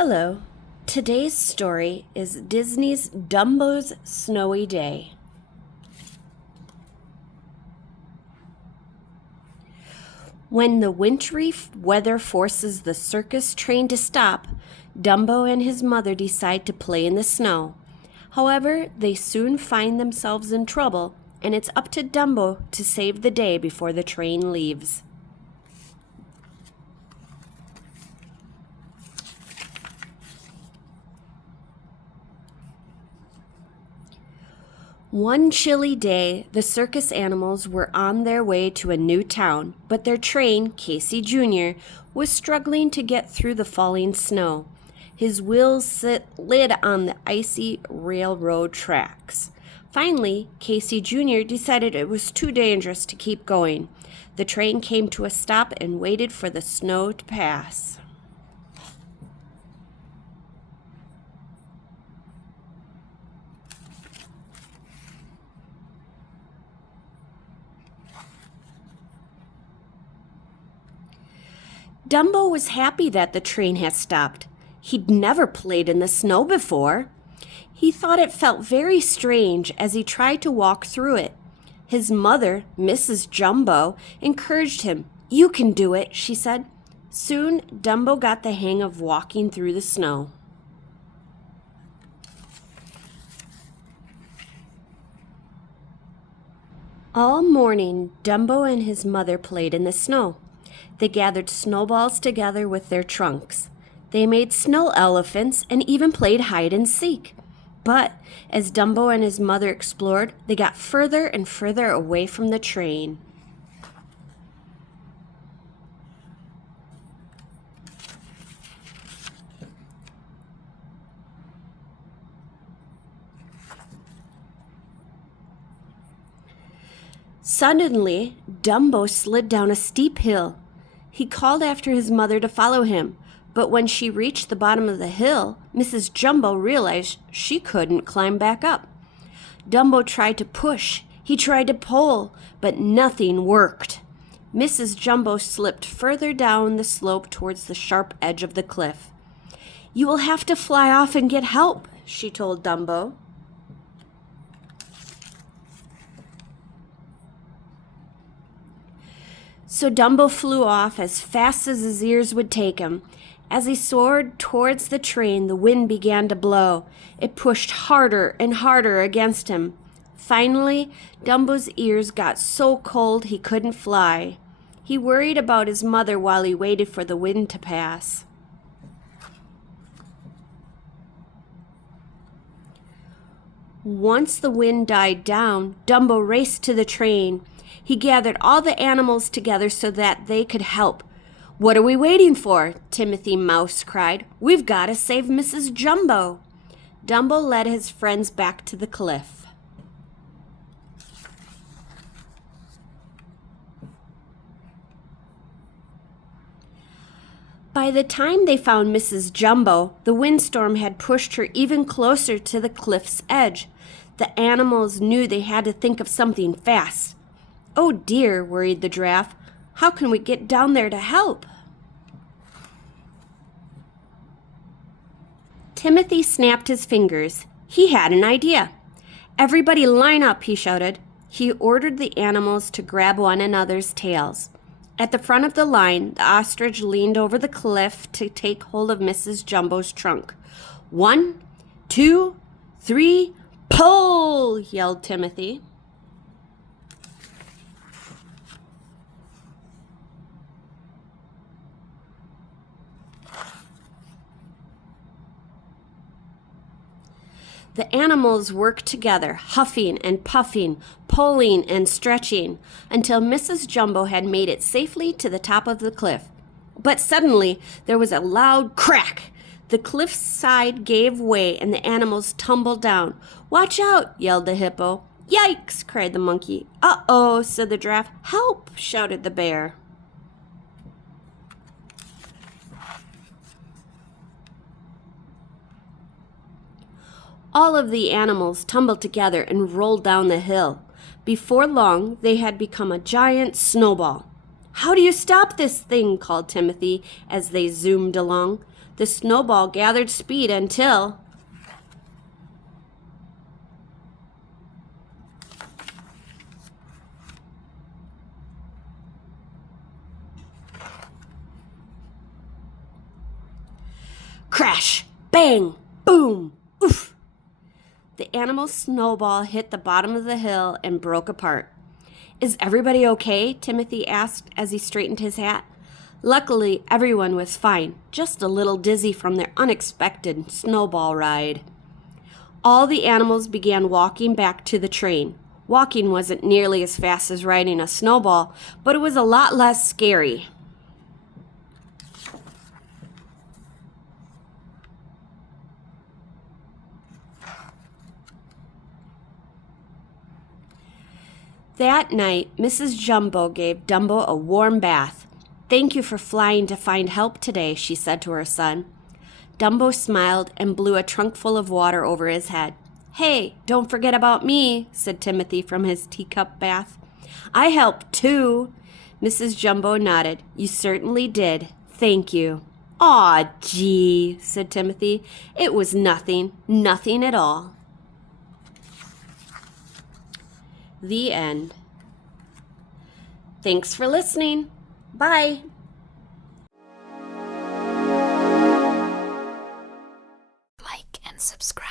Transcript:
Hello. Today's story is Disney's Dumbo's Snowy Day. When the wintry weather forces the circus train to stop, Dumbo and his mother decide to play in the snow. However, they soon find themselves in trouble, and it's up to Dumbo to save the day before the train leaves. One chilly day, the circus animals were on their way to a new town, but their train, Casey Jr., was struggling to get through the falling snow. His wheels slid on the icy railroad tracks. Finally, Casey Jr. decided it was too dangerous to keep going. The train came to a stop and waited for the snow to pass. Dumbo was happy that the train had stopped. He'd never played in the snow before. He thought it felt very strange as he tried to walk through it. His mother, Mrs. Jumbo, encouraged him. "You can do it," she said. Soon, Dumbo got the hang of walking through the snow. All morning, Dumbo and his mother played in the snow. They gathered snowballs together with their trunks. They made snow elephants and even played hide and seek. But as Dumbo and his mother explored, they got further and further away from the train. Suddenly, Dumbo slid down a steep hill. He called after his mother to follow him, but when she reached the bottom of the hill, Mrs. Jumbo realized she couldn't climb back up. Dumbo tried to push, he tried to pull, but nothing worked. Mrs. Jumbo slipped further down the slope towards the sharp edge of the cliff. "You will have to fly off and get help," she told Dumbo. So Dumbo flew off as fast as his ears would take him. As he soared towards the train, the wind began to blow. It pushed harder and harder against him. Finally, Dumbo's ears got so cold he couldn't fly. He worried about his mother while he waited for the wind to pass. Once the wind died down, Dumbo raced to the train. He gathered all the animals together so that they could help. "What are we waiting for?" Timothy Mouse cried. "We've got to save Mrs. Jumbo." Dumbo led his friends back to the cliff. By the time they found Mrs. Jumbo, the windstorm had pushed her even closer to the cliff's edge. The animals knew they had to think of something fast. "Oh dear," worried the giraffe. "How can we get down there to help?" Timothy snapped his fingers. He had an idea. "Everybody line up," he shouted. He ordered the animals to grab one another's tails. At the front of the line, the ostrich leaned over the cliff to take hold of Mrs. Jumbo's trunk. "1, 2, 3, pull!" yelled Timothy. The animals worked together, huffing and puffing, pulling and stretching, until Mrs. Jumbo had made it safely to the top of the cliff. But suddenly, there was a loud crack. The cliff's side gave way and the animals tumbled down. "Watch out!" yelled the hippo. "Yikes!" cried the monkey. "Uh-oh!" said the giraffe. "Help!" shouted the bear. All of the animals tumbled together and rolled down the hill. Before long, they had become a giant snowball. "How do you stop this thing?" called Timothy as they zoomed along. The snowball gathered speed until... Crash! Bang! Boom! Oof! The animal's snowball hit the bottom of the hill and broke apart. "Is everybody okay?" Timothy asked as he straightened his hat. Luckily, everyone was fine, just a little dizzy from their unexpected snowball ride. All the animals began walking back to the train. Walking wasn't nearly as fast as riding a snowball, but it was a lot less scary. That night, Mrs. Jumbo gave Dumbo a warm bath. "Thank you for flying to find help today," she said to her son. Dumbo smiled and blew a trunkful of water over his head. "Hey, don't forget about me," said Timothy from his teacup bath. "I helped too." Mrs. Jumbo nodded. "You certainly did. Thank you." "Aw, gee," said Timothy. "It was nothing at all." The end. Thanks for listening. Bye. Like and subscribe.